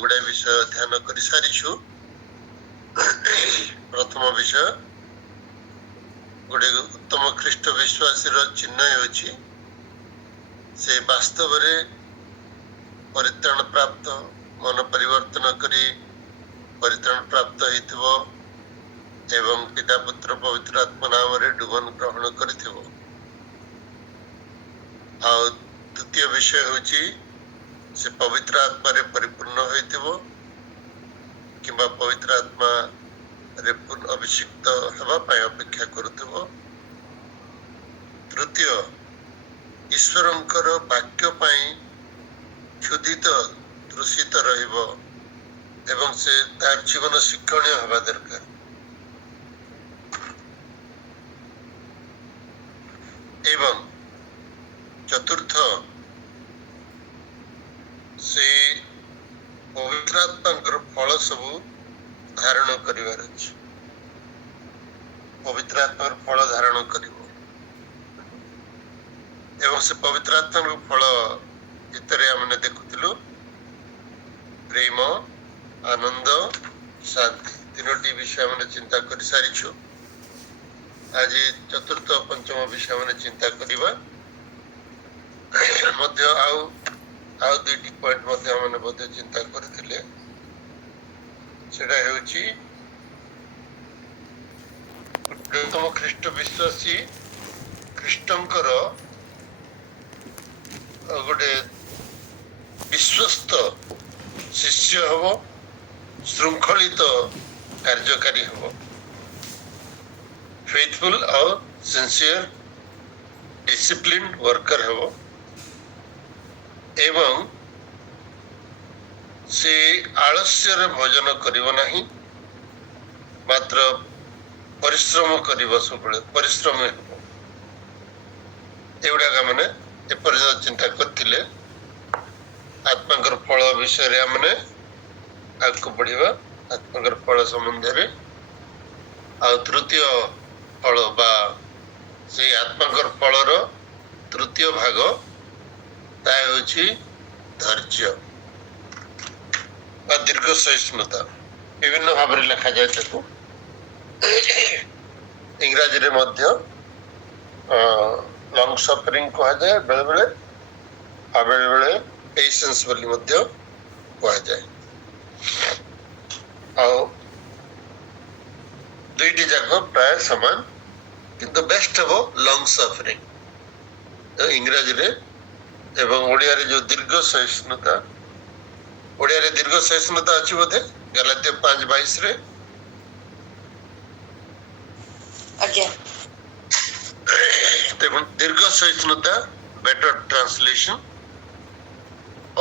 गुड़ाए विषय ध्यान कर सारी। प्रथम विषय गोटे उत्तम ख्रीष्ट विश्वासी चिन्ह होची से वास्तव में परित्राण प्राप्त मन परिवर्तन करी परित्राण प्राप्त होइथिबो एवं पिता पुत्र पवित्र आत्मा नाम रे डुबन ग्रहण करिथिबो। आ द्वितीय विषय होची से पवित्र आत्मा रे परिपूर्ण होइथिबो किंबा पवित्र आत्मा रे पूर्ण अभिषिक्त हेबा पय अपेक्षा करुथिबो। तृतीय ईश्वरंकर वाक्य पय क्षुधित तृषित रहिबो एवं से तार जीवन शिक्षणीय हेबा दरकार। एवं चतुर्थ से पवित्र आत्मा फल सब धारण करिवार अछि। पवित्र आत्मा फल धारण करिवो एवं से पवित्र आत्मा फल इतरे हमने देखुथिलु प्रेम आनंद शांति तीनोटी विषय हमने चिंता कर सारिछु। आज चतुर्थ पंचम विषय हमने चिंता करिवा मध्य आउ दुईटी पॉइंट मध्य हमने मध्य चिंता करथिले सेटा हेउची प्रथम ख्रीष्ट विश्वासी ख्रीष्टंकर गोटे विश्वस्त शिष्य हबो श्रृंखलित कार्यकारी हबो फेथफुल और सिंसियर डिसिप्लिन वर्कर हबो एवं से आलस्य रे भोजन करिवो नाही मात्र परिश्रम करिवो सबले परिश्रम हेबो। एवढा माने एपर्यंत चिंता करथिले आत्माकर फल विषय रे हमने आगको बढ़िबा आत्माकर फल संबंध रे। आ तृतीय फल बा से आत्माकर फलर तृतीय भाग ता होछि धैर्य बा दीर्घ सहिष्णुता। विभिन्न भाव रे लिखा जाय ताको इंग्रजी रे मध्य लॉन्ग सफरिंग कहा जाए बेले बेले आ बेले बेले पेशेंस बोली मध्य कहा जाए। आ दुईटी जाक प्राय समान किंतु बेस्ट हो लॉन्ग सफरिंग इंग्रजी रे एवं ओडिया रे जो दीर्घ सहिष्णुता ओडिया रे दीर्घ सहिष्णुता अछि बोधे गलात्य 5:22 रे आज्ञा तेबन दीर्घ सहिष्णुता बेटर ट्रांसलेशन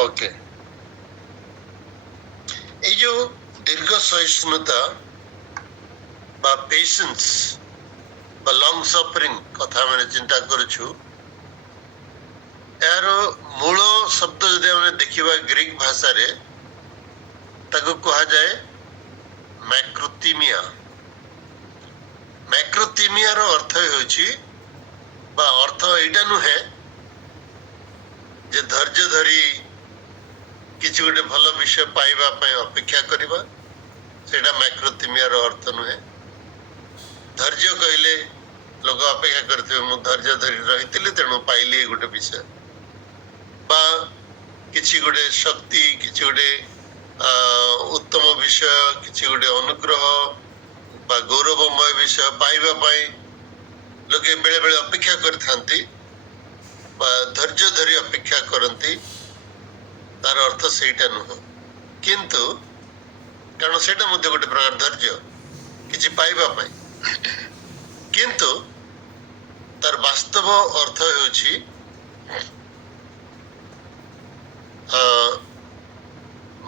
ओके। ए जो दीर्घ सहिष्णुता बा पेशेंस बा लॉन्ग सफरिंग कथा मैंने चिंता करूछु यार मूल शब्द यदि हमें देखिबा ग्रीक भाषा रे ताको कहा जाए मैक्रोथीमिया। मैक्रोथीमिया रो अर्थ होछि बा अर्थ एटा नुहे जे धैर्य धरी किछि गोटे भल विषय पाइबा पय अपेक्षा करिबा सेटा मैक्रोथीमिया रो अर्थ नुहे। धैर्य कहले लोक अपेक्षा करथिबे मु धैर्य धरी रहितिले तेणु पाइली गोटे विषय बा किछि गोटे शक्ति किछि गोटे उत्तम विषय किछि गोटे अनुग्रह बा गौरवमय विषय पाइबा पय लोके बेले बेले अपेक्षा करथांती बा धैर्य धरी अपेक्षा करंती तार अर्थ सेटा नुह किंतु कारण सेटा मध्ये गोटे प्रकार धैर्य किछि पाइबा पय किंतु तार वास्तव अर्थ हेउछि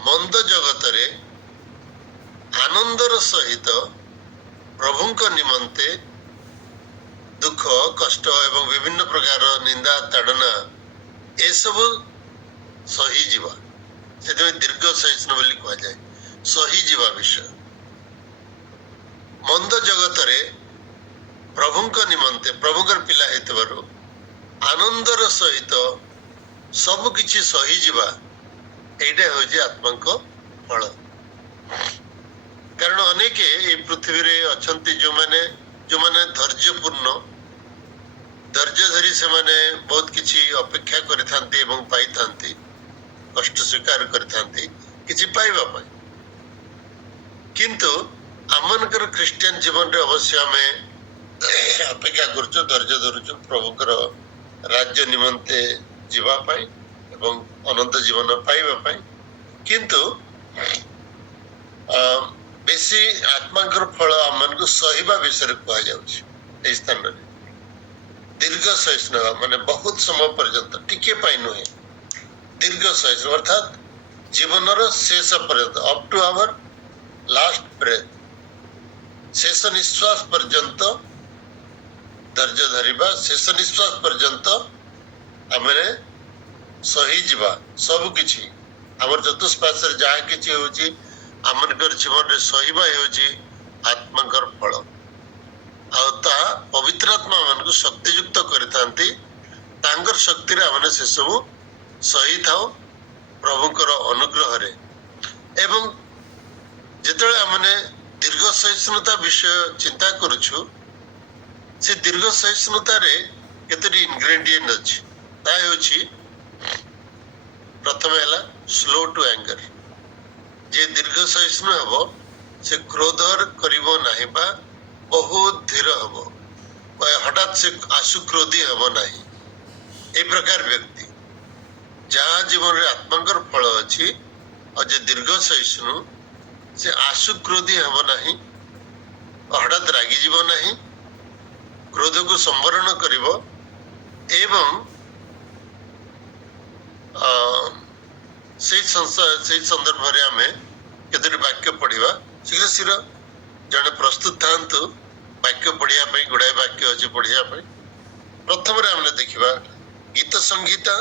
मंद जगत रे आनंदर सहित प्रभुंक निमंते दुख कष्ट एवं विभिन्न प्रकार निंदा ताड़ना ए सब सही जीवा से दीर्घ सहिष्णु बोली कहा जाए सही जीवा विषय मंद जगत रे प्रभुंक निमंते प्रभुकर पिला हेतबारु आनंदर सहित सब किछि सही जीवा एटा होछि आत्मा को ଫଳ। କାରଣ ଅନେକ ଏଇ ପୃଥିବୀରେ ଅଛନ୍ତି ଯୋଉମାନେ ଧୈର୍ଯ୍ୟପୂର୍ଣ୍ଣ, ଧୈର୍ଯ୍ୟ ଧରି ସେମାନେ ବହୁତ କିଛି ଅପେକ୍ଷା କରିଥାନ୍ତି ଏବଂ ପାଇଥାନ୍ତି, କଷ୍ଟ ସ୍ୱୀକାର କରିଥାନ୍ତି କିଛି ପାଇବା ପାଇଁ। କିନ୍ତୁ ଆମମାନଙ୍କର ଖ୍ରୀଷ୍ଟିଆନ ଜୀବନରେ ଅବଶ୍ୟ ଆମେ ଅପେକ୍ଷା କରୁଛୁ, ଧୈର୍ଯ୍ୟ ଧରୁଛୁ ପ୍ରଭୁଙ୍କର ରାଜ୍ୟ ନିମନ୍ତେ ଯିବା ପାଇଁ ଏବଂ ଅନନ୍ତ ଜୀବନ ପାଇବା ପାଇଁ। କିନ୍ତୁ ବେଶୀ ଆତ୍ମାଙ୍କର ଫଳ ଆମମାନଙ୍କୁ ସହିବା ବିଷୟରେ କୁହାଯାଉଛି ଏହି ସ୍ଥାନରେ। ଦୀର୍ଘ ସହିଷ୍ଣୁ ହେବା ମାନେ ବହୁତ ସମୟ ପର୍ଯ୍ୟନ୍ତ, ଟିକେ ପାଇଁ ନୁହେଁ, ଦୀର୍ଘ ସହିଷ୍ଣୁ ଅର୍ଥାତ୍ ଜୀବନର ଶେଷ ପର୍ଯ୍ୟନ୍ତ, up to our last breath, ଶେଷ ନିଶ୍ୱାସ ପର୍ଯ୍ୟନ୍ତ ଧୈର୍ଯ୍ୟ ଧରିବା, ଶେଷ ନିଶ୍ୱାସ ପର୍ଯ୍ୟନ୍ତ ଆମେ ସହିଯିବା ସବୁ କିଛି। ଆମର ଚତୁଃପାର୍ଶ୍ୱରେ ଯାହା କିଛି ହେଉଛି ଆମମାନଙ୍କର ଜୀବନରେ ସହିବା ହେଉଛି ଆତ୍ମାଙ୍କର ଫଳ। ଆଉ ତାହା ପବିତ୍ର ଆତ୍ମା ମାନଙ୍କୁ ଶକ୍ତିଯୁକ୍ତ କରିଥାନ୍ତି। ତାଙ୍କର ଶକ୍ତିରେ ଆମେ ସେସବୁ ସହିଥାଉ ପ୍ରଭୁଙ୍କର ଅନୁଗ୍ରହରେ। ଏବଂ ଯେତେବେଳେ ଆମେ ଦୀର୍ଘ ସହିଷ୍ଣୁତା ବିଷୟ ଚିନ୍ତା କରୁଛୁ, ସେ ଦୀର୍ଘ ସହିଷ୍ଣୁତାରେ କେତୋଟି ଇନଗ୍ରେଡିଏଣ୍ଟ ଅଛି। ତାହା ହେଉଛି ପ୍ରଥମେ ହେଲା ସ୍ଲୋ ଟୁ ଆଙ୍ଗର। ଯେ ଦୀର୍ଘ ସହିଷ୍ଣୁ ହେବ ସେ କ୍ରୋଧ କରିବ ନାହିଁ ବା ବହୁତ ଧୀର ହେବ, ହଠାତ୍ ସେ ଆଶୁକ୍ରୋଧୀ ହେବ ନାହିଁ। এই ପ୍ରକାର ବ୍ୟକ୍ତି ଯାହା ଜୀବନରେ ଆତ୍ମାଙ୍କର ଫଳ ଅଛି ଆଉ ଯେ ଦୀର୍ଘ ସହିଷ୍ଣୁ, ସେ ଆଶୁକ୍ରୋଧୀ ହେବ ନାହିଁ, ହଠାତ୍ ରାଗିଯିବ ନାହିଁ, କ୍ରୋଧକୁ ସମ୍ବରଣ କରିବ ଏବଂ ସେଇ ସନ୍ଦର୍ଭରେ ଆମେ କେତୋଟି ବାକ୍ୟ ପଢିବା। ଶୀଘ୍ର ଶୀଘ୍ର ଜଣେ ପ୍ରସ୍ତୁତ ଥାନ୍ତୁ, ବାକ୍ୟ ପଢିବା ପାଇଁ ଗୁଡାଏ ବାକ୍ୟ ଅଛି ପଢିବା ପାଇଁ। ପ୍ରଥମରେ ଆମେ ଦେଖିବା ଗୀତ ସଂହିତା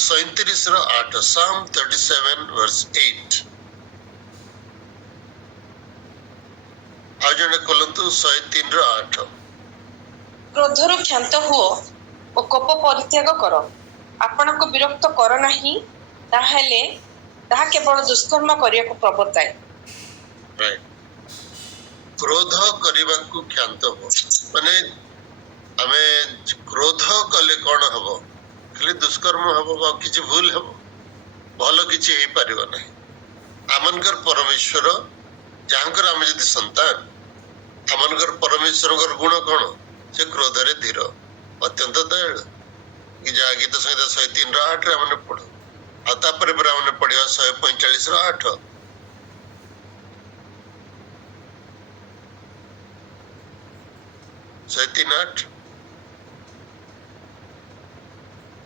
37:8, Psalm 37:8। ଆଉ ଜଣେ ଖୋଲନ୍ତୁ 103:8। କ୍ରୋଧରୁ କ୍ଷାନ୍ତ ହୁଅ ଓ କୋପ ପରିତ୍ୟାଗ କର, ଆପଣଙ୍କୁ ବିରକ୍ତ କର ନାହିଁ, ତାହେଲେ ତାହା କେବଳ ଦୁଷ୍କର୍ମ କରିବାକୁ ପ୍ରବର୍ତ୍ତାଏ। କ୍ରୋଧ କରିବାକୁ କ୍ଷାନ୍ତ ହୁଅ ମାନେ ଆମେ କ୍ରୋଧ କଲେ କଣ ହବ? ଖାଲି ଦୁଷ୍କର୍ମ ହବ ବା କିଛି ଭୁଲ ହବ, ଭଲ କିଛି ହେଇପାରିବ ନାହିଁ। ଆମମାନଙ୍କର ପରମେଶ୍ୱର ଯାହାଙ୍କର ଆମେ ଯଦି ସନ୍ତାନ, ଆମମାନଙ୍କର ପରମେଶ୍ୱରଙ୍କର ଗୁଣ କଣ? ସେ କ୍ରୋଧରେ ଧୀର, ଅତ୍ୟନ୍ତ ଦୟାଳୁ। ଯାହା ଗୀତ ସଂହିତା 103:8 ଆମେ ପଢୁ। ଆଉ ତାପରେ ପରେ ଆମେ ପଢିବା 145:8।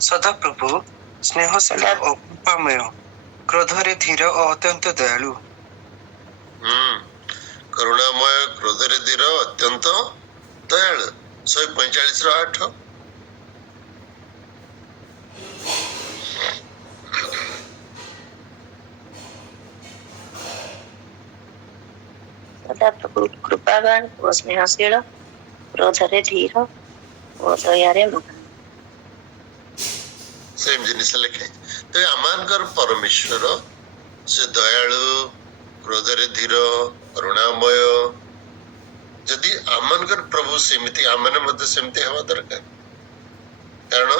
ସଦାପ୍ରଭୁ ସ୍ନେହଶୀଳ ଓ କୃପାମୟ, କ୍ରୋଧରେ ଧୀର ଓ ଅତ୍ୟନ୍ତ ଦୟାଳୁ। କରୁଣାମୟ, କ୍ରୋଧରେ ଧୀର, ଅତ୍ୟନ୍ତ ଦୟାଳୁ। 145:8। ସଦାପ୍ରଭୁ କୃପାବାନ ଓ ସ୍ନେହଶୀଳ, କ୍ରୋଧରେ ଧୀର ଓ ଦୟାରେ ମହାନ। ସେମ୍ ଜିନିଷ ଲେଖା ହେଇଛି। ତେବେ ଆମମାନଙ୍କର ପରମେଶ୍ୱର ସେ ଦୟାଳୁ, କ୍ରୋଧରେ ଧୀର, କରୁଣାମୟ। ଯଦି ଆମମାନଙ୍କର ପ୍ରଭୁ ସେମିତି, ଆମମାନେ ମଧ୍ୟ ସେମିତି ହେବା ଦରକାର। କାରଣ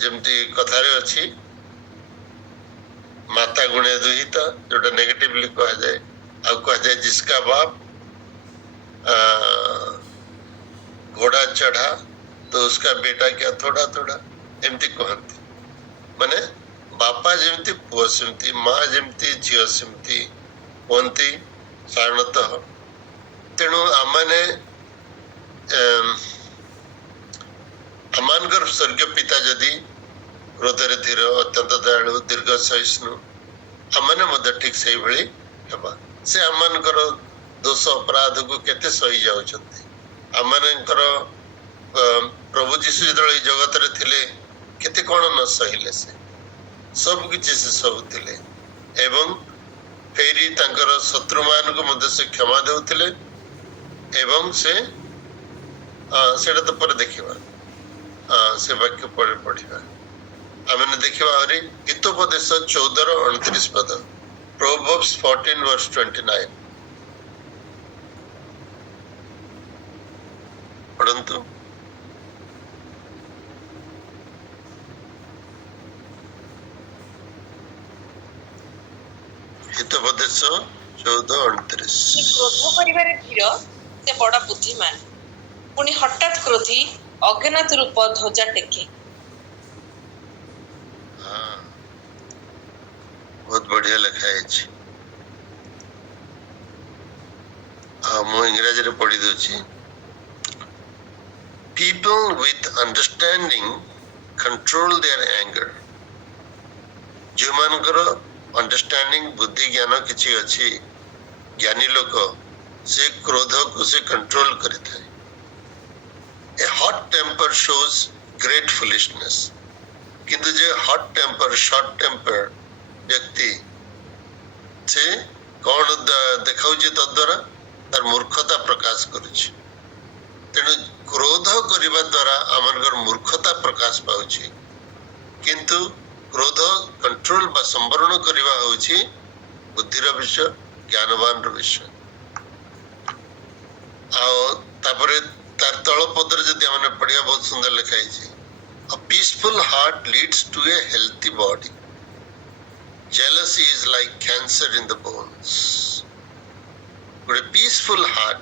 ଯେମିତି କଥାରେ ଅଛି, ମାତା ଗୁଣେ ଦୁହିତା, ଯୋଉଟା ନେଗେଟିଭଲି କୁହାଯାଏ, ଆଉ କୁହାଯାଏ ଜିସ୍କା ବାପ ଘୋଡ଼ା ଚଢା ତ ଉସ୍କା ବେଟା କ୍ୟା ଥୋଡ଼ା ଥୋଡ଼ା, ଏମିତି କୁହନ୍ତି। ମାନେ ବାପା ଯେମିତି ପୁଅ ସେମିତି, ମା ଯେମିତି ଝିଅ ସେମିତି କୁହନ୍ତି ସାଧାରଣତଃ। ତେଣୁ ଆମମାନେ ଆମମାନଙ୍କର ସ୍ୱର୍ଗୀୟ ପିତା ଯଦି କ୍ରୋଧରେ ଧୀର, ଅତ୍ୟନ୍ତ ଦୟାଳୁ, ଦୀର୍ଘ ସହିଷ୍ଣୁ, ଆମମାନେ ମଧ୍ୟ ଠିକ ସେଇଭଳି ହେବା। ସେ ଆମମାନଙ୍କର ଦୋଷ ଅପରାଧକୁ କେତେ ସହି ଯାଉଛନ୍ତି। ଆମମାନଙ୍କର ପ୍ରଭୁ ଯୀଶୁ ଯେତେବେଳେ ଏଇ ଜଗତରେ ଥିଲେ କେତେ କଣ ନ ସହିଲେ, ସେ ସବୁ କିଛି ସେ ସହୁଥିଲେ ଏବଂ ଫେରି ତାଙ୍କର ଶତ୍ରୁମାନଙ୍କୁ ମଧ୍ୟ ସେ କ୍ଷମା ଦେଉଥିଲେ। ଏବଂ ସେଇଟା ତ ପରେ ଦେଖିବା, ସେ ବାକ୍ୟ ପଢିବା। ଆମେ ଦେଖିବା ଆହୁରି ହିତୋପଦେଶ 14:29। Proverbs 14 verse 29 पढ़न्तु। हितोपदेश 14:29 କ୍ରୋଧ କରିବାରେ ଧୀର ସେ ବଡ଼ ବୁଦ୍ଧିମାନ, ପୁଣି ହଠାତ୍ କ୍ରୋଧୀ ଅଜ୍ଞାତ ରୂପ ଧ୍ୱଜା ଟେକେ। हाँ, बहुत बढ़िया लिखा है। मु इंग्रजी रे पढ़ी दूची। People with understanding control their anger. जो मानकर अंडरस्टैंडिंग बुद्धि ज्ञान किछि अछि, ज्ञानी लोक से क्रोध को से कंट्रोल करता है। A hot temper shows great foolishness. किंतु जे हॉट टेम्पर शॉर्ट टेम्पर व्यक्ति से कौन देखाउछि तद्वारा तार मूर्खता प्रकाश करुछि। तेणु क्रोध करिबा द्वारा आमनकर मूर्खता प्रकाश पाउछि, किंतु क्रोध कंट्रोल बा संवरण करिबा होछि बुद्धिर विषय, ज्ञानवान रो विषय। आ तापरे तार तळ पदर जदि हमने पढ़िया बहुत सुंदर लिखाई छै। A peaceful heart leads to a healthy body. Jealousy is like cancer in the bones. But a peaceful heart,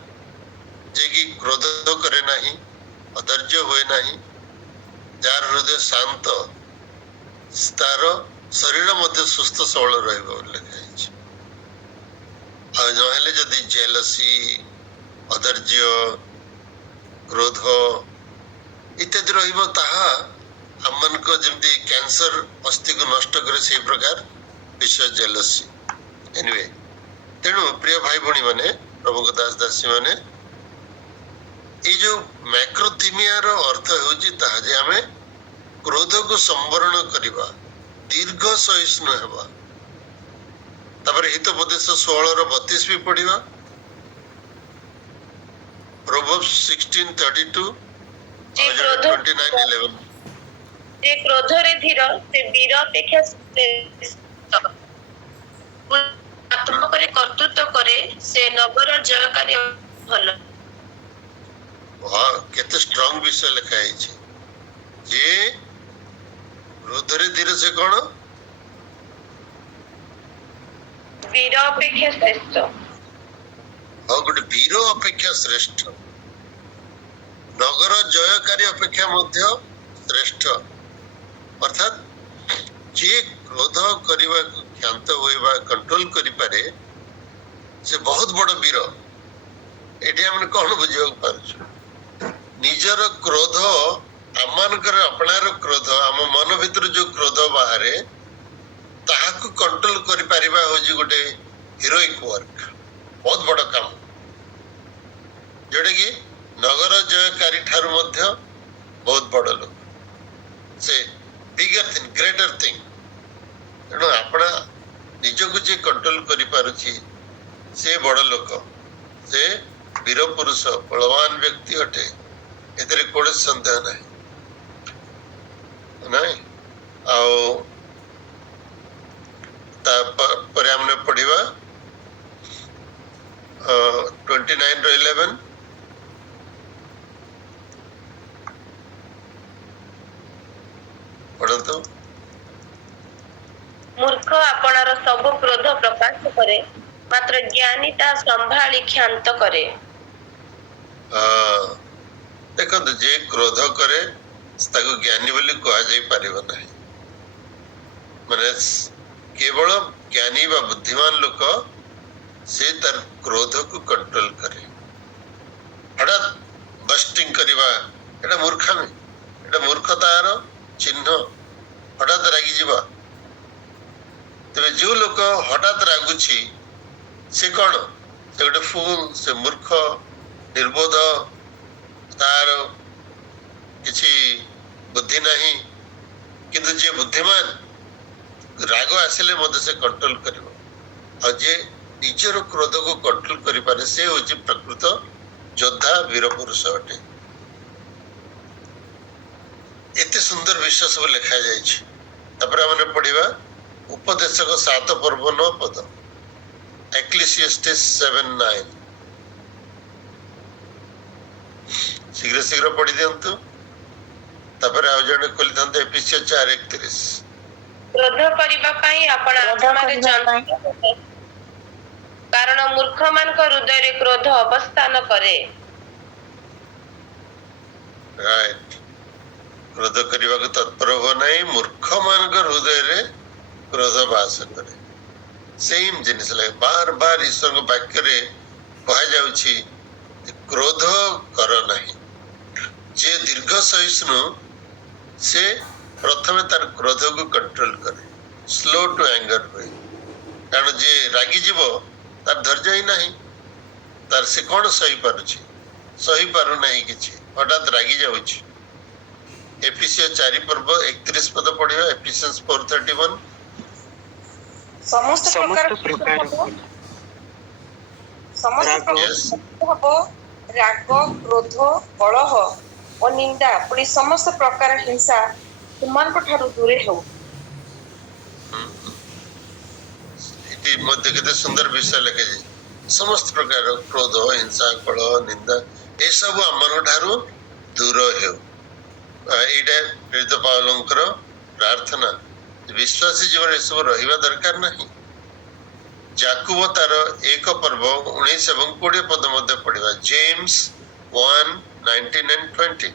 जे कि क्रोध करे नहीं, अधैर्य होए नहीं, जार हृदय शांत, तार शरीर मध्य सुस्थ सबल रहइबो बोली लिखाई छै। आ नहेले जदि जेलसी, अधैर्य, क्रोध इत्यादि रहिबो ताहा हमन को जमती कैंसर अस्थि को नष्ट करे से प्रकार विषय जेलसी। एनीवे, तेणु प्रिय भाई भणी माने, प्रभु को दास दासी माने, ये जो मैक्रोथीमिया रो अर्थ होची ताहा जे हमें क्रोध को संवरण करिबा, दीर्घ सहिष्णु हेबा। तापर हितोपदेश 16 रो 32 भी पढ़िबा। Proverbs 16:32 जे क्रोध 29:11 जे क्रोधरे धीर से वीर अपेक्षा श्रेष्ठ, आत्मकरे कर्तृत्व करे से नगर जयकारी भल। वाह, केते स्ट्रांग विषय लिखा है छी। जे क्रोधरे धीर से कोन वीर अपेक्षा श्रेष्ठ, और गोटे वीर अपेक्षा श्रेष्ठ, नगर जयकारी अपेक्षा मध्य श्रेष्ठ। अर्थात जे क्रोध करिबा क्षांत होइबा कंट्रोल करि पारे से बहुत बड़ वीर। एटी हमन कोन बुझियो पारछु, निजर क्रोध आमानकर अपनार क्रोध, आम मन भितर जो क्रोध बाहरे ताहाकु कंट्रोल करि पारिबा होजी गोटे हीरोइक वर्क, बहुत बड़ काम, जोटे कि नगर जयकारी ठारू मध्य बहुत बड़ लोक, से बिगर थिंग, ग्रेटर थिंग। तेणु अपना निजको जे कंट्रोल करि पारुछि से बड़ लोक, से वीर पुरुष, बलवान व्यक्ति अटे, एतरे कोड़े संदेह नहीं नहीं। आओ तापर हमने पढ़िबा 29:11 पढ़तो। मूर्ख आपणार सब क्रोध प्रकाश करे, मात्र ज्ञानी ता संभाळी क्षांत करे। देखो जे क्रोध करे ताको ज्ञानी बोली कहा जाई पारिबो नहीं। माने केवल ज्ञानी व बुद्धिमान लोक से तार क्रोध को कंट्रोल करे। हठात बस्टिंग करिबा एटा मूर्खामी, एटा मूर्खतार चिन्ह। हठात रागी जीवा, तबे जो लोक हठात रागुछि से कौन, से गोटे फूल, से मूर्ख, निर्बोध, तार किछि बुद्धि नहीं। किंतु जे बुद्धिमान राग आसिले मध्य से कंट्रोल करिवो, आ जे निजर क्रोध को कंट्रोल करि पारे से होछि प्रकृत योद्धा, वीर पुरुष अटे। एते सुंदर विषय सब लिखा जाय छै। तापर हमने पढ़िबा उपदेशक 7 पर्व 9 पद। Ecclesiastes 7:9 शीघ्र शीघ्र पढ़ी दियंतु तापर आउ जणे खोली थांते एफिसियस 4:31 କ୍ରୋଧ କରିବା ପାଇଁ ଆପଣ ଆତ୍ମାରେ ଚଞ୍ଚଳ ହୁଅନ୍ତୁ, କାରଣ ମୂର୍ଖମାନଙ୍କ ହୃଦୟରେ କ୍ରୋଧ ଅବସ୍ଥାନ କରେ। राइट क्रोध करने को तत्पर हो नहीं मूर्ख मान हृदय रे क्रोध वास करे सेम जिनिस लगे बार बार ईश्वर को वाक्य रे कहा जाउछि क्रोध कर नहीं जे दीर्घ सहिष्णु से प्रथमे तार क्रोध को कंट्रोल करे स्लो टू एंगर हुए कारण जे रागी जीव तार धैर्य ही नहीं तार से कौन सही पारुछि सही पारु नहीं किछि हठात रागी जाउछि एफिसियस 4 पर्व 31 पद पढ़ियो एफिसियंस 4:31 ସମସ୍ତ ପ୍ରକାର ହବ ରାଗ କ୍ରୋଧ କଳହ ଓ ନିନ୍ଦା ପୁଣି ସମସ୍ତ ପ୍ରକାର ହିଂସା ତୁମମାନଙ୍କ ଠାରୁ ଦୂରେ ହେଉ। इति मध्य केते सुंदर विषय लगे जे समस्त प्रकार क्रोध हिंसा कलह निंदा ए सब हमर ठारू दूर हेउ एटा प्रेरित पावलंकर प्रार्थना विश्वासी जीवन ए सब रहिबा दरकार नहीं जाकुब तार 1 पर्व 19 एवं 20 पद मध्य पढ़िबा जेम्स 1:19 and 20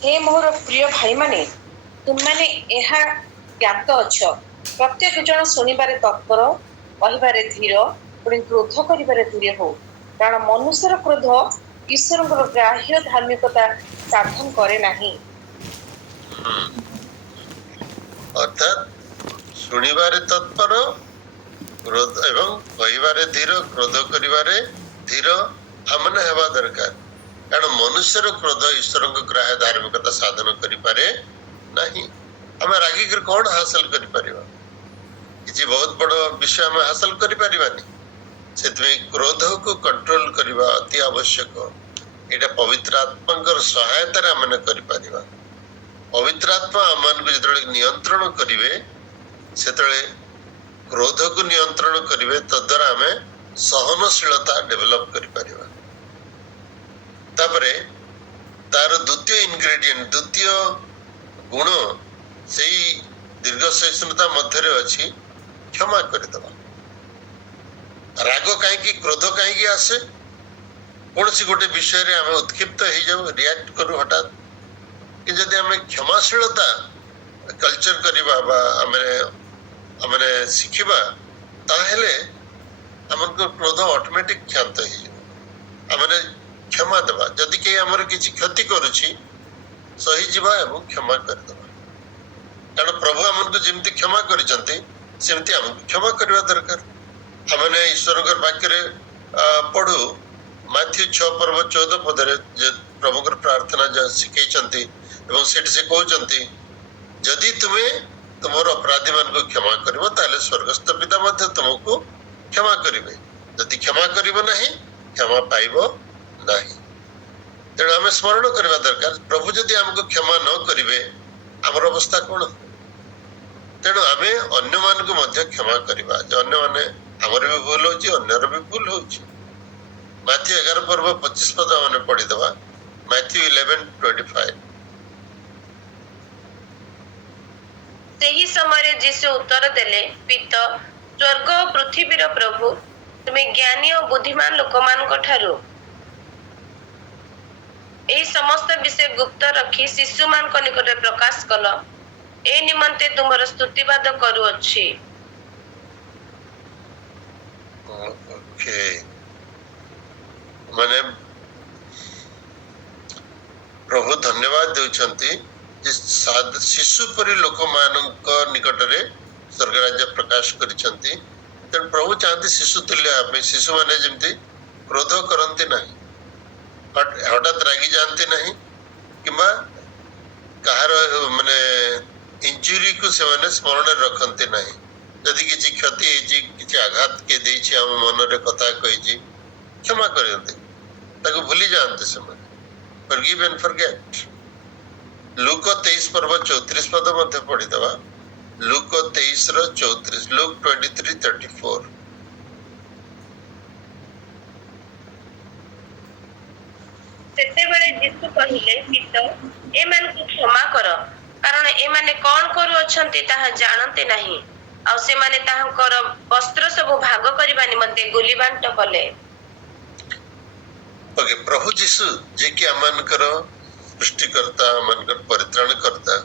हे मोर प्रिय भाई माने तुमने ଏହା ଜ୍ଞାତ ଅଛ ପ୍ରତ୍ୟେକ ଜଣ ଶୁଣିବାରେ ତତ୍ପର କହିବାରେ ଧୀର ପୁଣି କ୍ରୋଧ କରିବାରେ ଦୂରେ ହଉ କାରଣ ମନୁଷ୍ୟର କ୍ରୋଧ ଈଶ୍ୱରଙ୍କର ଗ୍ରାହ୍ୟ ଧାର୍ମିକତା ସାଧନ କରେ ନାହିଁ। अर्थात शुणिबारे तत्पर क्रोध एवं कहिबारे धीर क्रोध करिबारे धीर हमने हेबा दरकार कारण मनुष्यर क्रोध ईश्वर को ग्राह्य धार्मिकता साधन करि पारे नहीं हम रागी कर कौन हासिल करि परिबा किछि बहुत बड़ विषय हम हासिल करि परिबानी सेतमे क्रोध को कंट्रोल करिबा अति आवश्यक एटा पवित्र आत्मांकर सहायता रे हमने करि परिबा पवित्र आत्मा आमान को जतले नियंत्रण करिवे सेतले क्रोध को नियंत्रण करिवे तद्वारा हमें सहनशीलता डेवलप करि परिबा तापरे तार द्वितीय इंग्रेडिएंट द्वितीय गुण सेही दीर्घ सहिष्णुता मध्य रे अछि क्षमा करि दबा राग काहे क्रोध काहे आसे कौन सी गोटे विषय रे हमें उत्क्षिप्त हो जाऊ रिएक्ट करू हठात कि जदि हमें क्षमाशीलता कल्चर करिबा बा हमने शिखिबा ताहेले हमको क्रोध ऑटोमेटिक क्षांत हो जाऊ हमने क्षमा देबा जदि के हमर किछि क्षति करूछि सही जीवा एवं क्षमा कर देबा कारण प्रभु हमको जेमति क्षमा करिसंती सेमति हमको क्षमा करबा दरकार हमने ईश्वर के वाक्य रे पढ़ू माथ्यू 6 पर्व 14 पद रे जे प्रभु के प्रार्थना जो सिखैछंती एवं सेठ से कहउछंती जदि तुमे तुमर अपराधी मान को क्षमा करबो ताले स्वर्गस्थ पिता मध्य तुमको क्षमा करिवे जदि क्षमा करिवो नहीं क्षमा पाइबो नहीं तेणु आम स्मरण करबा दरकार प्रभु जदि हमको क्षमा न करिवे हमर अवस्था कोन तेणु आमे अन्य मान को मध्य क्षमा करबा जे अन्य माने हमर भी भूल होची अन्यर भी भूल होची माथ्यू 11 पर्व 25 पद हमने पढ़ी दबा माथ्यू 11:25 ସେହି ସମୟରେ ଯୀଶୁ ଉତ୍ତର ଦେଲେ ପିତ ସ୍ୱର୍ଗ ଓ ପୃଥିବୀର ପ୍ରଭୁ ତୁମେ ଜ୍ଞାନୀ ଓ ବୁଦ୍ଧିମାନ ଲୋକମାନଙ୍କ ଠାରୁ ଏହି ସମସ୍ତ ବିଷୟ ଗୁପ୍ତ ରଖି ଶିଶୁମାନଙ୍କ ନିକଟରେ ପ୍ରକାଶ କଲ ଏ ନିମନ୍ତେ ତୁମର ସ୍ତୁତିବାଦ କରୁଅଛି। ओके माने प्रभु धन्यवाद देउछंती शिशु परि लोक मानक निकट रे स्वर्ग राज्य प्रकाश करिसंती तेणु प्रभु चाहती शिशु तुल्य आप शिशु माने जेमती क्रोध करती नहीं हठात रागी जानती नहीं किंबा कहार माने इंजुरी को से माने स्मरण रखती नहीं जदि किसी क्षति होइछि किसी आघात के देछि हम मन रे कथा कहिछि क्षमा करते ताको भूली जानते समय फॉरगिव एंड फॉरगेट लूक 23 पर्व 34 पद मध्य पढ़ीदवा लूक 23 ର 34 लूक 23:34 ସେତେବେଳେ ଯୀଶୁ କହିଲେ ପିତ ଏମାନଙ୍କୁ କ୍ଷମା କର କାରଣ ଏମାନେ କଣ କରୁଅଛନ୍ତି ତାହା ଜାଣନ୍ତି ନାହିଁ। ଆଉ ସେମାନେ ତାହାଙ୍କର ବସ୍ତ୍ର ସବୁ ଭାଗ କରିବା ନିମନ୍ତେ ଗୁଲିବାଣ୍ଟ କଲେ। ओके प्रभु जीशु जे कि आमनकर सृष्टिकर्ता आमनकर परित्राण करता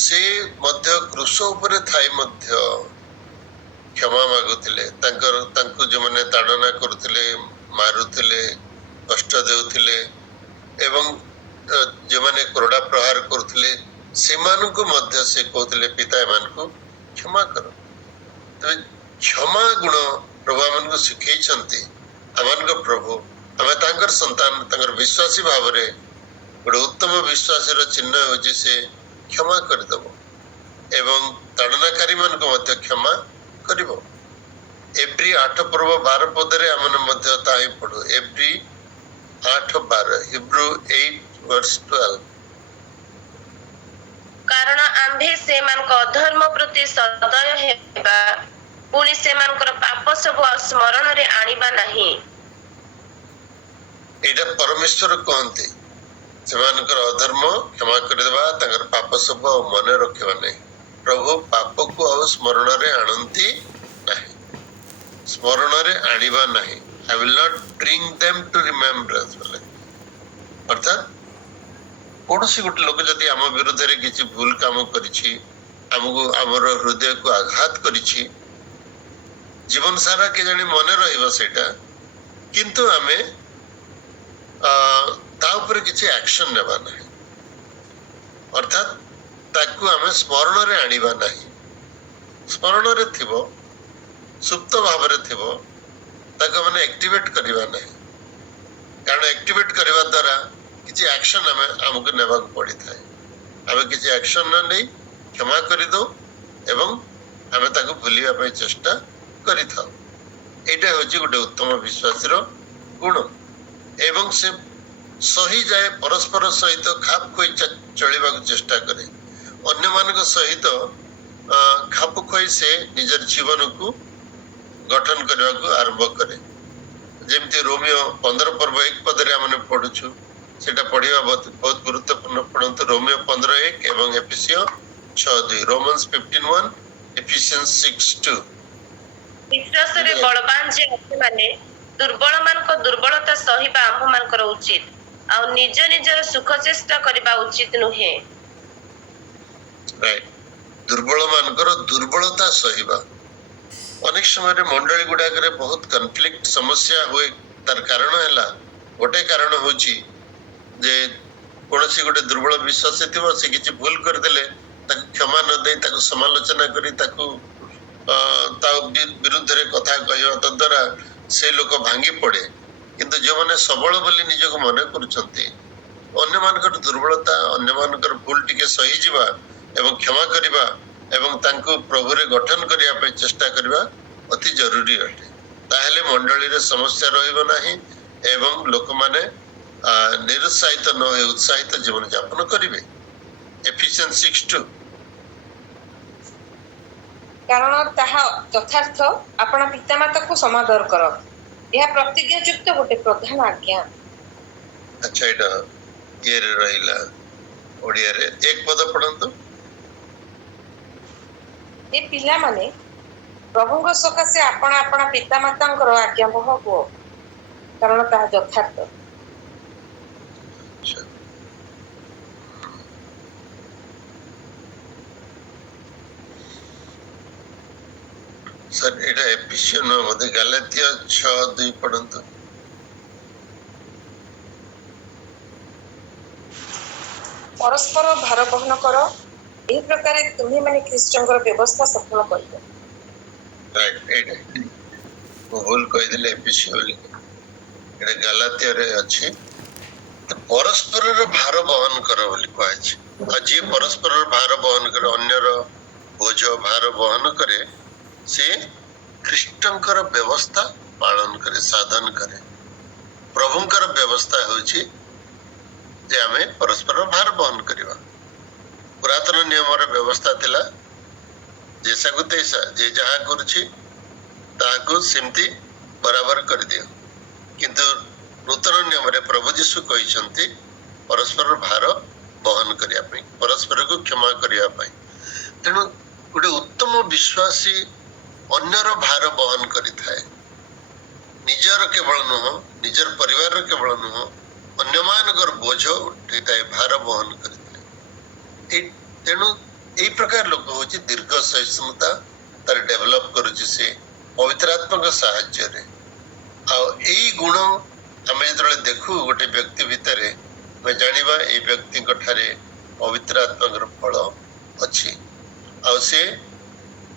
से मध्य क्रूस उपरे थाई मध्य क्षमा मागुथिले तांको जो माने ताड़ना करुथिले मारुथिले कष्ट देउथिले एवं जो माने क्रोड़ा प्रहार करुथिले सेमाननको मध्य से कहथिले पिता एमानको क्षमा करो। तबे क्षमा गुण प्रभु आमनको सिखैछन्ति आमनको प्रभु आमे तांकर संतान तांकर विश्वासी भावरे गोटे उत्तम विश्वासर चिन्ह होची से क्षमा करदेव एवं ताड़नाकारी मान को मध्य क्षमा करिवो। एब्री 8 पर्व 12 पदरे आमने मध्य ताही पढु एब्री 8:12 हिब्रू 8:12 कारण आम्भे सेमानक अधर्म प्रति सदय हेबा पुणी सेमानकर पाप सब स्मरण रे आनिबा नाही। एटा परमेश्वर कहते सेमानकर अधर्म क्षमा करदेवा तांकर पाप सब मन रखिबा नहीं। प्रभु पाप को आ स्मरण रे आनंती नहीं स्मरण रे आनिबा नहीं। I will not bring them to remembrance बोले अर्थात कौनसी गोटे लोक जदि आम विरुद्ध रे किछि भूल काम करिछि हमको हमर हृदय को आघात करिछि जीवन सारा के जानी मन रहइबो सेटा किंतु आमे ता ऊपर किसी एक्शन नेबा नहीं अर्थात ताकू आमे स्मरण रे आनिबा नहीं। स्मरण रे थिबो सुप्त भाव रे थिबो ताको माने एक्टिवेट करिबा नहीं कारण एक्टिवेट करिबा द्वारा किसी एक्शन आमे हमको नेबा पड़ी थाए। आमे किसी एक्शन न नहीं क्षमा करि दो एवं आमे ताको भूलिया पे चेष्टा करि थाओ। एटा होची गोटे उत्तम विश्वासी रो गुण एवं से सही जाए परस्पर सहित खाप खोई चलिबा चेष्टा करे अन्य मानक सहित खाप खोई से निजर जीवन को गठन करने को आरंभ करे। जेमती रोमियो 15 पर्व 1 पदरे हमने पढ़ुछु सेटा पढ़िबा बहुत गुरुत्वपूर्ण पढ़ंतु रोमियो 15:1 एवं एफिसियो 6:2 रोमन्स 15:1 एफिसियंस 6:2 विश्वास रे बलवान जे होते माने दुर्बल मानक दुर्बलता सहिबा आम्भ मानकर उचित आ निज निजर सुख चेष्टा करबा उचित नुहे। राइट दुर्बल मानकर दुर्बलता सहिबा अनेक समय मंडली गुड़ाक बहुत कन्फ्लिक्ट समस्या हुए तार कारण है गोटे कारण हूँ जे कौन सी गोटे दुर्बल विश्वासी थी से किसी भूल करदे क्षमा न दे समालोचना करी विरुद्ध रे कथा कहवा तद्वारा से लोक भांगी पड़े किंतु जो माने सबल बोली निजको मन करूछंती अन्य मानकर दुर्बलता अन्य मानकर भूल टिके सही जीवा एवं क्षमा करिबा एवं तांको प्रभु रे गठन करिया पे चेष्टा करिबा अति जरूरी अटे। ताहेले मंडली रे समस्या रहिबो नाही एवं लोक माने निरुत्साहित न होय उत्साहित जीवन यापन करिवे। एफिशिएंस 6:2 कारण ताहा यथार्थ आपण पितामाता को समादर कर यह प्रतिज्ञा युक्त गोटे प्रधान आज्ञा। अच्छा एटा ये रहिला ओडिया रे एक पद पढंतु ए पिला माने प्रभुଙ୍କ सकाशे आपण आपण पितामातांकर आज्ञा बह हो कारण ताहा यथार्थ। सर एटा एफिशियन मते गलातिया 6:2 पढंतु परस्पर भार बहन कर एही प्रकार तुम्ही माने ख्रीष्टंकर व्यवस्था सफल करियो। राइट एटा वो भूल कहि दिले एफिशियन एटा गलातिया रे अछि तो परस्पर रो भार बहन कर बोली कहै छै आ जे परस्पर रो भार बहन करे अन्य रो बोझ भार बहन करे से ख्रीष्टंकर व्यवस्था पालन करे साधन करे। प्रभुंकर व्यवस्था होची जे हमें परस्पर भार बहन करिवा पुरातन नियम व्यवस्था थिला जैसा को तैसा जे जहाँ करुछि ताहाको सेमती बराबर कर दियो किंतु नूतन नियम रे प्रभु यीशु कहिसंती परस्पर भार बहन करिया पई परस्पर को क्षमा करिया पई तेणु गोटे उत्तम विश्वासी अन्यर भार बहन करिथाए निजर केवल नुह निजर परिवार केवल नुह अन्य मानकर बोझ उठैताए भार बहन करिथाए तेणु एई प्रकार लोक होची दीर्घ सहिष्णुता तार डेवलप करूची से पवित्र आत्मा साहाय्य रे आ एई गुण आमे जतले देखु गोटे व्यक्ति भितरे मैं जानिबा ए व्यक्ति ठारे पवित्र आत्मा फल अछि आ से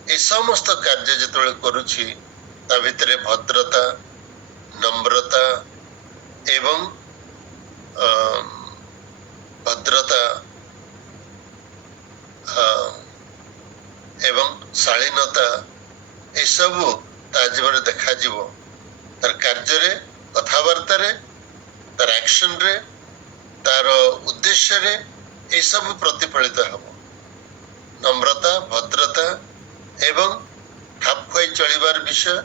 ए समस्त कार्य जतले करूछि ता भितरे भद्रता नम्रता एवं भद्रता एवं शालीनता ए सब ता जीवन देखा जीवो तार कार्य रे कथावार्ता रे तार एक्शन रे तार उद्देश्य रे ए सब प्रतिफलित हबो नम्रता भद्रता एवं खाप खुआई चलिबार विषय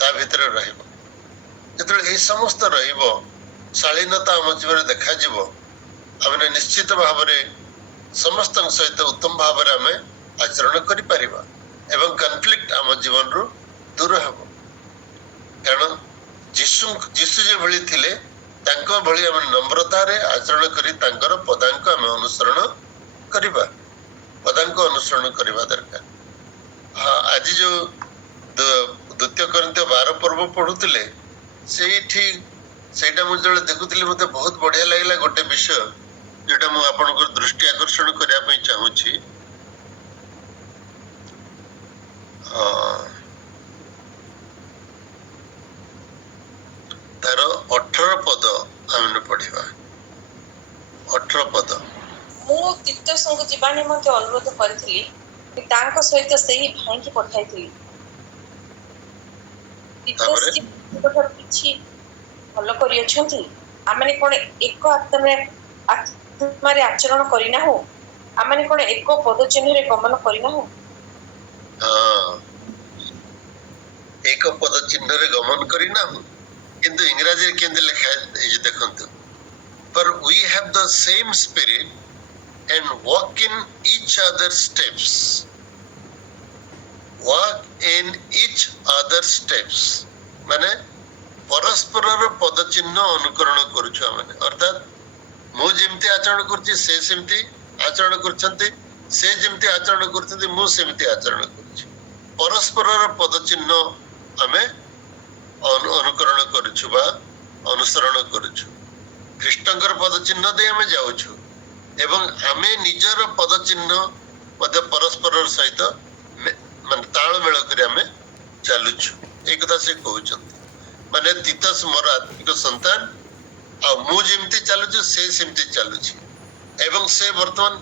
ता भितरे रहिबो जतले ए समस्त रहिबो शालीनता हम जीवन देखा जीवो आमे निश्चित भाव रे समस्त सहित उत्तम भाव रे आमे आचरण करि परिबा एवं कॉन्फ्लिक्ट आम जीवन रु दूर हबो कारण जीसु जे भली थिले तांको भली हम नम्रता रे आचरण करी तांकर पदांक हम अनुसरण करिबा पदांक अनुसरण करिबा दरकार आज जो द्वितीय कोरिन्थ 12 पर्व पढुतिले सेटा मु जले देखुतिले मते बहुत बढ़िया लागला गोटे विषय जेटा मु आपनको दृष्टि आकर्षण करिया पई चाहूची तार 18 पद आमे पढ़िबा 18 पद ମୁଁ ତୀର୍ଥସ୍ଥଳକୁ ଯିବା ନିମନ୍ତେ ଅନୁରୋଧ କରିଥିଲି ତାଙ୍କ ସହିତ ସେହି ଭାଇଙ୍କୁ ପଠାଇଥିଲି ତୀର୍ଥସ୍ଥଳୀ କିଛି ଭଲ କରିଅଛନ୍ତି ଆମେ କଣ ଏକ ଆତ୍ମାରେ ଆଚରଣ କରିନାହୁ ଆମେ କଣ ଏକ ପଦ ଚିହ୍ନରେ ଗମନ କରିନାହୁ ଏକ ପଦ ଚିହ୍ନରେ ଗମନ କରିନାହୁ କିନ୍ତୁ ଇଂରାଜୀରେ କେମିତି ଲେଖା ହେଇଛି ଦେଖନ୍ତୁ for we have the same spirit and walk in each other's steps माने परस्पर पद चिन्ह अनुकरण करूछु आमे अर्थात मु जेमती आचरण करछि से सेमती आचरण करछन्ते से जेमती आचरण करछन्ते मु सेमती आचरण करछि परस्पर पद चिन्ह आमे अनुकरण करूछु बा अनुसरण करूछु ख्रीष्टंकर पद चिन्ह दे आमे जाउछु एवं आमे निजर पद चिन्ह मध्य परस्पर सहित माने तालमेल करी आमे चालुछु एक कथा से कहउछन्ते माने तीतस मोर आत्मिक संतान आ मु जेमती चालुछु से सेमती चालुछि एवं से वर्तमान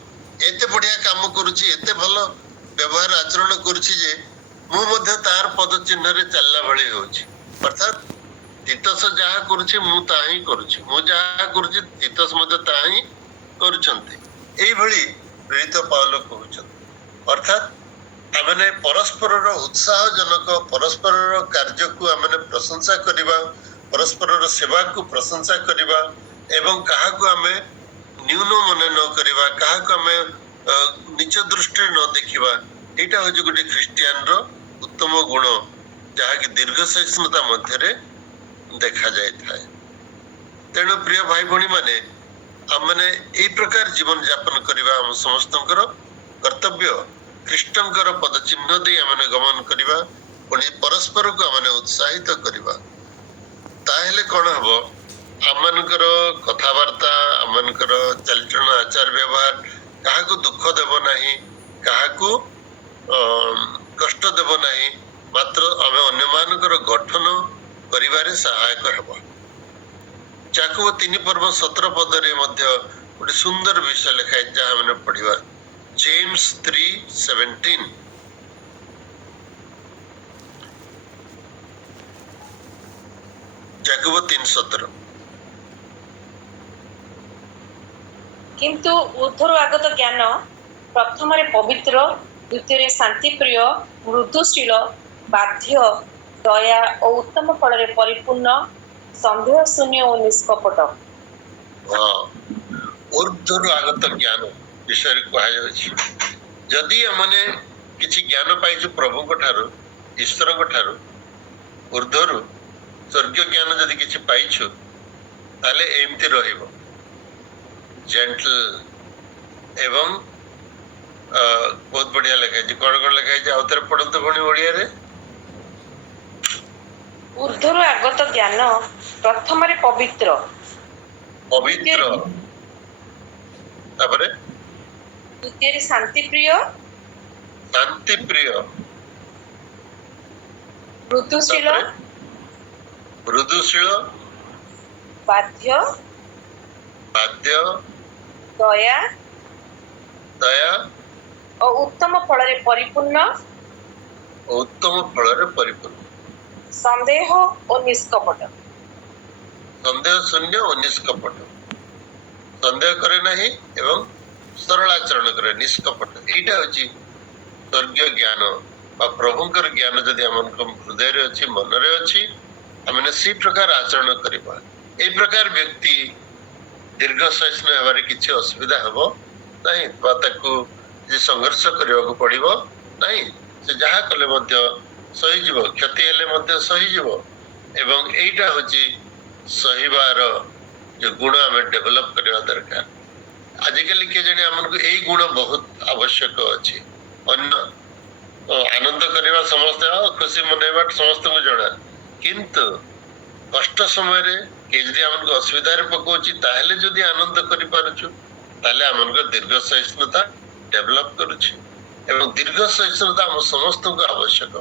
एते बढ़िया काम करूछि एते भलो व्यवहार आचरण करूछि जे मु मध्य तार पद चिन्ह रे चलला भली होछि अर्थात तीतस जहा करूछि मु ताही करूछि मु जहा करूछि तीतस मध्य ताही करूछन्ते एई भली प्रेरित पाउल कहउछन्ते अर्थात आमने परस्पर उत्साहजनक परस्पर कार्य को आमने प्रशंसा करिबा परस्पर सेवा को प्रशंसा करिबा एवं काहा को आमे न्यून मने न करिबा काहा को आमे नीच दृष्टि न देखिबा एटा हो जे गोटे ख्रिस्टियन रो उत्तम गुण जहा कि दीर्घ सहिष्णुता मध्य रे देखा जाय थाए तेणु प्रिय भाई भणी माने आमने एई प्रकार जीवन यापन करिबा हम समस्तंकर कर्तव्य ख्रीष्टंकर पद चिन्ह दे आमने गमन करिबा पुणी परस्पर को आमने उत्साहित करिबा ताहेले कोन हबो आमनकर कथावार्ता आमनकर चलचरण आचार व्यवहार काहा को दुख देबो नाही काहा को कष्ट देबो नाही मात्र आमे अन्य मानकर गठन करिबारे सहायक हबो याकूब 3 पर्व 17 पद रे मध्य गोटे सुंदर विषय लिखा है जहाँ मैंने पढ़िबा जेम्स 3:17 याकूब 3:17 किंतु ऊर्ध्वरु आगत ज्ञान ପ୍ରଥମରେ ପବିତ୍ର, ଦ୍ୱିତୀୟରେ ଶାନ୍ତିପ୍ରିୟ, ମୃଦୁଶୀଳ, ବାଧ୍ୟ, ଦୟା ଓ ଉତ୍ତମ ଫଳରେ ପରିପୂର୍ଣ୍ଣ, ସନ୍ଦେହ ଶୂନ୍ୟ ଓ ନିଷ୍କପଟ। ଊର୍ଦ୍ଧ୍ୱରୁ ଆଗତ ଜ୍ଞାନ ବିଷୟରେ କୁହାଯାଉଛି। ଯଦି ଆମେ କିଛି ଜ୍ଞାନ ପାଇଛୁ ପ୍ରଭୁଙ୍କ ଠାରୁ, ଈଶ୍ୱରଙ୍କ ଠାରୁ, ଊର୍ଦ୍ଧ୍ୱରୁ ସ୍ୱର୍ଗୀୟ ଜ୍ଞାନ ଯଦି କିଛି ପାଇଛୁ, ତାହେଲେ ଏମିତି ରହିବ, ଜେଣ୍ଟଲ ଏବଂ ବହୁତ ବଢିଆ ଲେଖା ହେଇଛି। କଣ କଣ ଲେଖା ହେଇଛି ଆଉ ଥରେ ପଢନ୍ତୁ ପୁଣି ଓଡ଼ିଆରେ। ଊର୍ଦ୍ଧ୍ୱରୁ ଆଗତ ଜ୍ଞାନ ପ୍ରଥମରେ ପବିତ୍ର, ପବିତ୍ର, ତାପରେ ଦ୍ୱିତୀୟରେ ଶାନ୍ତିପ୍ରିୟ, ଶାନ୍ତିପ୍ରିୟ, ମୃଦୁଶୀଳ, ତାପରେ ମୃଦୁଶୀଳ, ବାଧ୍ୟ, ବାଧ୍ୟ, ଦୟା ଦୟା ଓ ଉତ୍ତମ ଫଳରେ ପରିପୂର୍ଣ୍ଣ, ଓ ଉତ୍ତମ ଫଳରେ ପରିପୂର୍ଣ୍ଣ, ସନ୍ଦେହ ଓ ନିଷ୍କପଟ। ସନ୍ଦେହ ଶୂନ୍ୟ ଓ ନିଷ୍କପଟ। ସନ୍ଦେହ କରେ ନାହିଁ ଏବଂ ସରଳ ଆଚରଣ କରେ, ନିଷ୍କପଟ। ଏଇଟା ହଉଛି ସ୍ୱର୍ଗୀୟ ଜ୍ଞାନ ବା ପ୍ରଭୁଙ୍କର ଜ୍ଞାନ ଯଦି ଆମ ହୃଦୟରେ ଅଛି, ମନରେ ଅଛି, ଆମେ ସେଇ ପ୍ରକାର ଆଚରଣ କରିବା। ଏଇ ପ୍ରକାର ବ୍ୟକ୍ତି ଦୀର୍ଘ ସହିଷ୍ଣୁ ହେବାରେ କିଛି ଅସୁବିଧା ହେବ ନାହିଁ ବା ତାକୁ କିଛି ସଂଘର୍ଷ କରିବାକୁ ପଡିବ ନାହିଁ। ସେ ଯାହା କଲେ ମଧ୍ୟ ସହିଯିବ, କ୍ଷତି ହେଲେ ମଧ୍ୟ ସହିଯିବ। ଏବଂ ଏଇଟା ହଉଛି ସହିବାର ଯୋଉ ଗୁଣ ଆମେ ଡେଭଲପ କରିବା ଦରକାର। ଆଜିକାଲି କିଏ ଜାଣେ ଆମକୁ ଏଇ ଗୁଣ ବହୁତ ଆବଶ୍ୟକ ଅଛି। ଅନ୍ୟ ଆନନ୍ଦ କରିବା ସମସ୍ତେ, ଖୁସି ମନେଇବା ସମସ୍ତଙ୍କୁ ଜଣା, କିନ୍ତୁ କଷ୍ଟ ସମୟରେ କିଏ ଯଦି ଆମକୁ ଅସୁବିଧାରେ ପକଉଛି, ତାହେଲେ ଯଦି ଆନନ୍ଦ କରିପାରୁଛୁ, ତାହେଲେ ଆମଙ୍କର ଦୀର୍ଘ ସହିଷ୍ଣୁତା ଡେଭଲପ କରୁଛି। ଏବଂ ଦୀର୍ଘ ସହିଷ୍ଣୁତା ଆମ ସମସ୍ତଙ୍କୁ ଆବଶ୍ୟକ।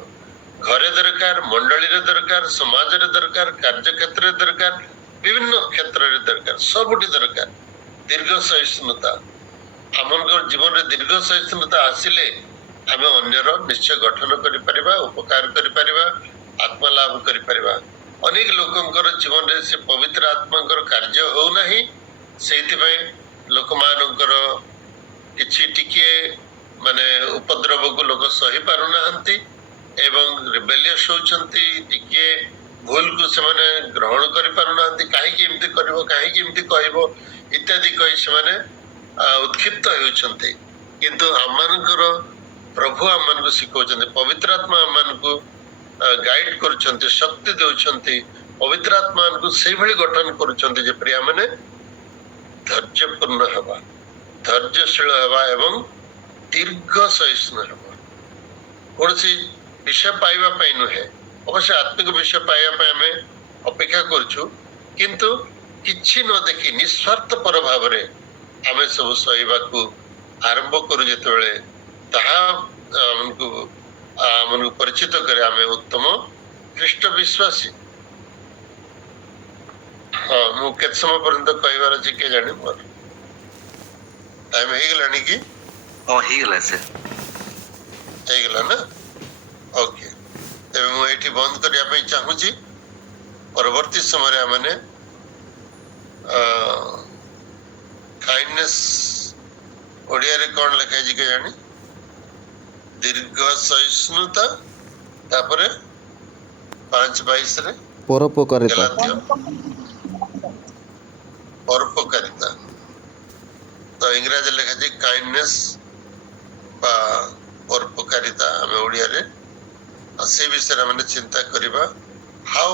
ଘରେ ଦରକାର, ମଣ୍ଡଳୀରେ ଦରକାର, ସମାଜରେ ଦରକାର, କାର୍ଯ୍ୟକ୍ଷେତ୍ରରେ ଦରକାର, ବିଭିନ୍ନ କ୍ଷେତ୍ରରେ ଦରକାର, ସବୁଠି ଦରକାର ଦୀର୍ଘ ସହିଷ୍ଣୁତା। ଆମଙ୍କର ଜୀବନରେ ଦୀର୍ଘ ସହିଷ୍ଣୁତା ଆସିଲେ ଆମେ ଅନ୍ୟର ନିଶ୍ଚୟ ଗଠନ କରିପାରିବା, ଉପକାର କରିପାରିବା, ଆତ୍ମା ଲାଭ କରିପାରିବା। ଅନେକ ଲୋକଙ୍କର ଜୀବନରେ ସେ ପବିତ୍ର ଆତ୍ମାଙ୍କର କାର୍ଯ୍ୟ ହଉନାହିଁ, ସେଇଥିପାଇଁ ଲୋକମାନଙ୍କର କିଛି ଟିକିଏ ମାନେ ଉପଦ୍ରବକୁ ଲୋକ ସହି ପାରୁନାହାନ୍ତି ଏବଂ ରିବେଲିୟସ୍ ହଉଛନ୍ତି, ଟିକିଏ ଭୁଲକୁ ସେମାନେ ଗ୍ରହଣ କରିପାରୁନାହାନ୍ତି। କାହିଁକି ଏମିତି କରିବ, କାହିଁକି ଏମିତି କହିବ ଇତ୍ୟାଦି କହି ସେମାନେ ଉତ୍କ୍ଷିପ୍ତ ହେଉଛନ୍ତି। କିନ୍ତୁ ଆମମାନଙ୍କର ପ୍ରଭୁ ଆମମାନଙ୍କୁ ଶିଖଉଛନ୍ତି, ପବିତ୍ର ଆତ୍ମା ଆମମାନଙ୍କୁ ଗାଇଡ କରୁଛନ୍ତି, ଶକ୍ତି ଦେଉଛନ୍ତି, ପବିତ୍ର ଆତ୍ମାଙ୍କୁ ସେଇଭଳି ଗଠନ କରୁଛନ୍ତି ଯେପରି ଆମମାନେ ଧୈର୍ଯ୍ୟପୂର୍ଣ୍ଣ ହେବା, ଧୈର୍ଯ୍ୟଶୀଳ ହେବା ଏବଂ ଦୀର୍ଘ ସହିଷ୍ଣୁ ହେବା। କୌଣସି ବିଷୟ ପାଇବା ପାଇଁ ନୁହେଁ, ଅବଶ୍ୟ ଆତ୍ମିକ ବିଷୟ ପାଇବା ପାଇଁ ଆମେ ଅପେକ୍ଷା କରୁଛୁ, କିନ୍ତୁ କିଛି ନ ଦେଖି ନିସ୍ୱାର୍ଥପର ଭାବରେ ଆମେ ସବୁ ସହିବାକୁ ଆରମ୍ଭ କରୁ ଯେତେବେଳେ, ତାହା ଆମକୁ ପରିଚିତ କରେ ଆମେ ଉତ୍ତମ ଖ୍ରୀଷ୍ଟ ବିଶ୍ୱାସୀ। ହଁ, ମୁଁ କେତେ ସମୟ ପର୍ଯ୍ୟନ୍ତ କହିବାର ଅଛି କିଏ ଜାଣେ? ମୋର ଟାଇମ ହେଇଗଲାଣି କି? ହେଇଗଲା ସାର୍। ହେଇଗଲା ନା? ଓକେ, ତେବେ ମୁଁ ଏଇଠି ବନ୍ଦ କରିବା ପାଇଁ ଚାହୁଁଛି। ପରବର୍ତ୍ତୀ ସମୟରେ ଆମମାନେ କାଇଣ୍ଡନେସ୍ ଓଡ଼ିଆରେ କଣ ଲେଖା ହେଇଛି କେଜାଣି? ଦୀର୍ଘ ସହିଷ୍ଣୁତା, ତାପରେ 5:22 ପରୋପକାରିତା। ଗଲାତୀୟ ପରୋପକାରିତା। ତ ଇଂରାଜୀ ଲେଖା ଅଛି କାଇଣ୍ଡନେସ୍ ବା ପରୋପକାରିତା, ଆମେ ଓଡ଼ିଆରେ ସେ ବିଷୟରେ ଆମେ ଚିନ୍ତା କରିବା। ହାଉ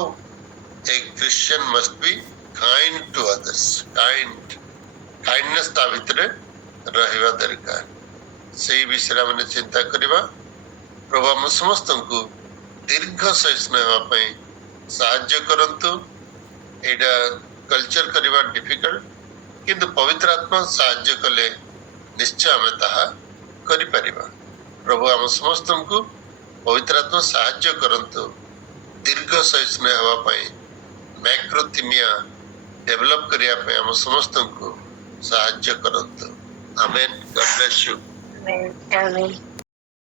ଏ ଖ୍ରୀଷ୍ଟିଆନ ମଷ୍ଟ ବି କାଇଣ୍ଡ ଟୁ ଅଦର୍ସ। କାଇଣ୍ଡନେସ୍ ତା ଭିତରେ ରହିବା ଦରକାର, ସେଇ ବିଷୟରେ ଆମେ ଚିନ୍ତା କରିବା। ପ୍ରଭୁ ଆମ ସମସ୍ତଙ୍କୁ ଦୀର୍ଘ ସହିଷ୍ଣୁ ହେବା ପାଇଁ ସାହାଯ୍ୟ କରନ୍ତୁ। ଏଇଟା କଲଚର କରିବା ଡିଫିକଲ୍ଟ, କିନ୍ତୁ ପବିତ୍ର ଆତ୍ମା ସାହାଯ୍ୟ କଲେ ନିଶ୍ଚୟ ଆମେ ତାହା କରିପାରିବା। ପ୍ରଭୁ ଆମ ସମସ୍ତଙ୍କୁ ପବିତ୍ର ଆତ୍ମା ସାହାଯ୍ୟ କରନ୍ତୁ ଦୀର୍ଘ ସହିଷ୍ଣୁ ହେବା ପାଇଁ, ମ୍ୟାକ୍ରୋଥିମିଆ ଡେଭଲପ କରିବା ପାଇଁ ଆମ ସମସ୍ତଙ୍କୁ ସାହାଯ୍ୟ କରନ୍ତୁ। ଆମେନ୍। ଗଡ୍ ବ୍ଲେସ୍ ୟୁ। Amen. Amen.